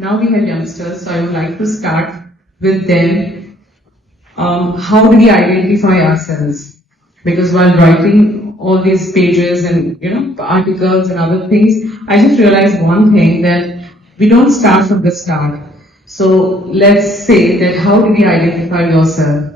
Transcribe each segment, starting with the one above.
Now we have youngsters, so I would like to start with them. How do we identify ourselves? Because while writing all these pages and articles and other things, I just realized one thing, that we don't start from the start. So let's say that how do we identify yourself?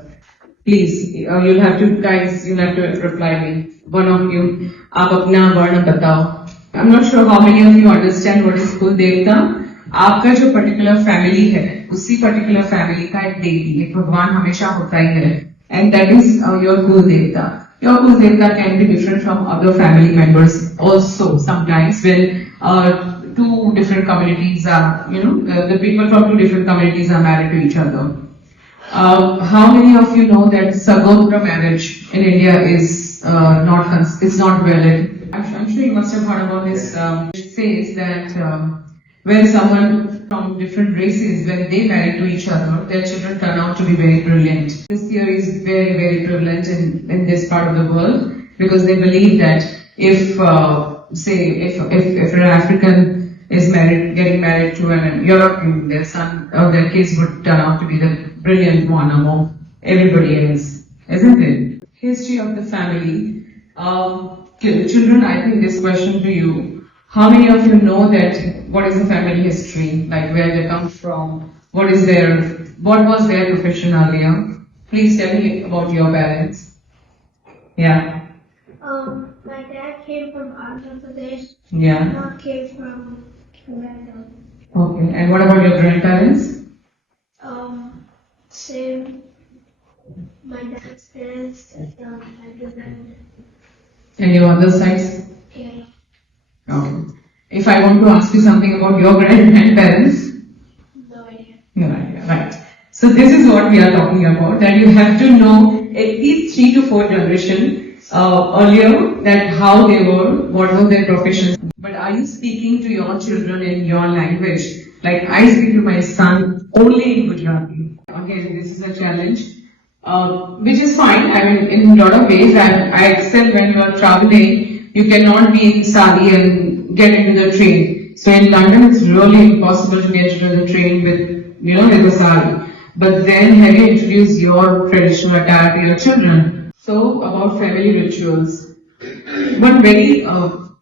Please, you'll have to reply me. One of you, आप अपना वर्ण बताओ. I'm not sure how many of you understand what is कुल देवता. आपका जो particular family है, उसी particular family का एक देवी, एक भगवान हमेशा होता ही है. And that is your कुल देवता. Your कुल देवता can be different from other family members also sometimes when two different communities are, the people from two different communities are married to each other. How many of you know that Sagotra marriage in India is not valid? I'm sure you must have heard about this. It says that when someone from different races, when they marry to each other, their children turn out to be very brilliant. This theory is very, very prevalent in this part of the world because they believe that if an African is getting married to an European, their son or their kids would turn out to be the brilliant one among everybody else, isn't it? History of the family. Children, I think this question to you. How many of you know that what is the family history? Like where they come from? What was their profession earlier? Please tell me about your parents. Yeah. My dad came from Andhra Pradesh. Yeah. My mom came from Canada. Okay. And what about your grandparents? Same. My dad's parents and my dad. And your other sides? Yeah. Okay. If I want to ask you something about your grandparents? No idea. No idea. Right. So this is what we are talking about, that you have to know at least 3 to 4 generations earlier that how they were, what was their professions. But are you speaking to your children in your language? Like I speak to my son only in Gujarati. Again, this is a challenge, which is fine. I mean, in a lot of ways, I accept when you are traveling, you cannot be in sari and get into the train. So in London, it's really impossible to get into the train with a sari. But then have you introduced your traditional attire to your children? So about family rituals. One very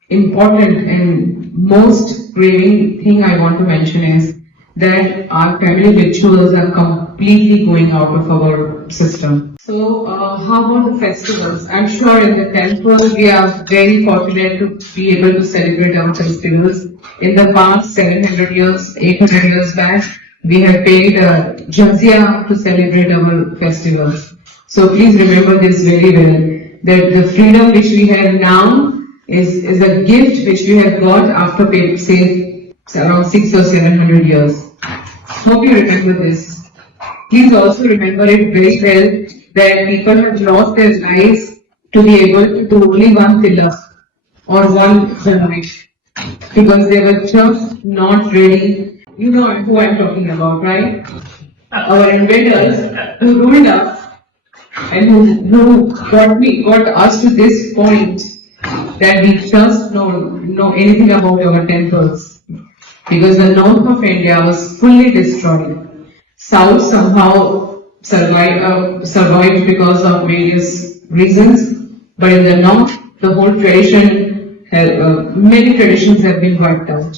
important and most craving thing I want to mention is that our family rituals are completely going out of our system. So how about the festivals? I'm sure in the temple we are very fortunate to be able to celebrate our festivals. In the past 700 years, 800 years back, we have paid jizya to celebrate our festivals. So please remember this very well, that the freedom which we have now is a gift which we have got after say around 600 or 700 years. Hope you remember this. Please also remember it very well that people have lost their lives to be able to do only one tilak or one generation because they were just not ready. You know who I'm talking about, right? Our invaders who ruled us and who got us to this point that we just know anything about our temples. Because the north of India was fully destroyed. South somehow survived because of various reasons, but in the north, the whole tradition, many traditions have been wiped out.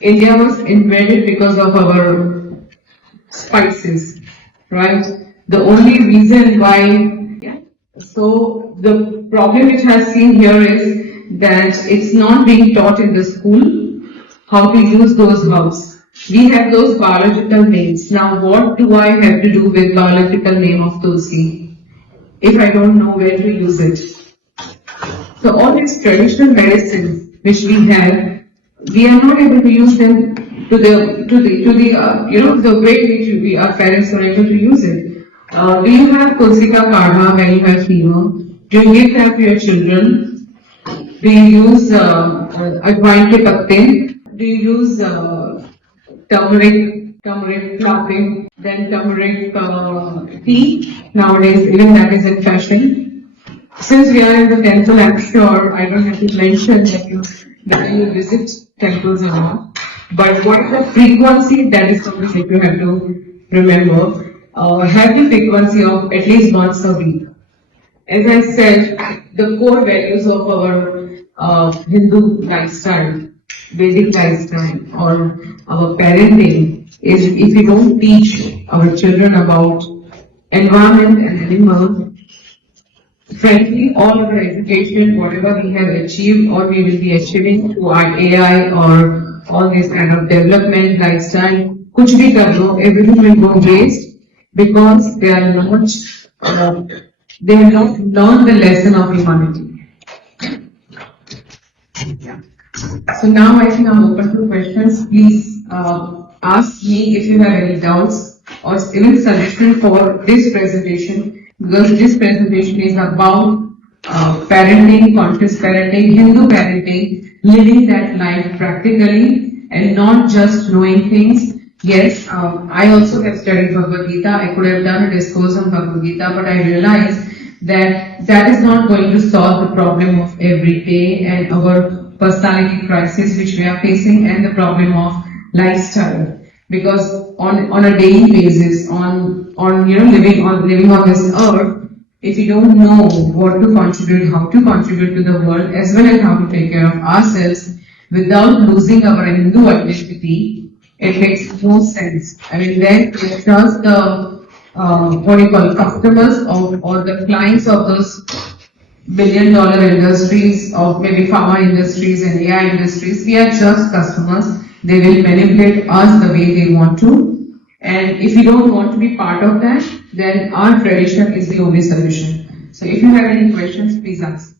India was invaded because of our spices, right? The only reason why, so the problem which I have seen here is that it's not being taught in the school how to use those herbs. We have those biological names. Now what do I have to do with biological name of Tulsi if I don't know where to use it? So all these traditional medicines which we have, we are not able to use them to the way which our parents were able to use it. Do you have Tulsi ka kadha when you have fever? Do you give that to your children? Do you use ajwain ke patte? Do you use turmeric flopping, then turmeric tea? Nowadays, even that is in fashion. Since we are in the temple, I'm sure I don't have to mention that you visit temples and all. But what is the frequency? That is something that you have to remember. Have the frequency of at least once a week. As I said, the core values of our Hindu lifestyle, Vedic lifestyle, or our parenting is if we don't teach our children about environment and animal, frankly, all our education, whatever we have achieved or we will be achieving through our AI or all this kind of development lifestyle, kuch bhi kar lo, everything will go waste because uh, they have not learned the lesson of humanity. Yeah. So now I think I'm open to questions. Please ask me if you have any doubts or even suggestion for this presentation, because this presentation is about parenting, conscious parenting, Hindu parenting, living that life practically and not just knowing things. Yes, I also have studied Bhagavad Gita. I could have done a discourse on Bhagavad Gita, but I realized that that is not going to solve the problem of every day and our personality crisis which we are facing and the problem of lifestyle. Because on a daily basis, on living on this earth, if you don't know what to contribute, how to contribute to the world, as well as how to take care of ourselves without losing our Hindu identity, it makes no sense. I mean, then it does the what do you call customers of or the clients of those billion-dollar industries of maybe pharma industries and AI industries. We are just customers. They will manipulate us the way they want to. And if you don't want to be part of that, then our tradition is the only solution. So if you have any questions, please ask.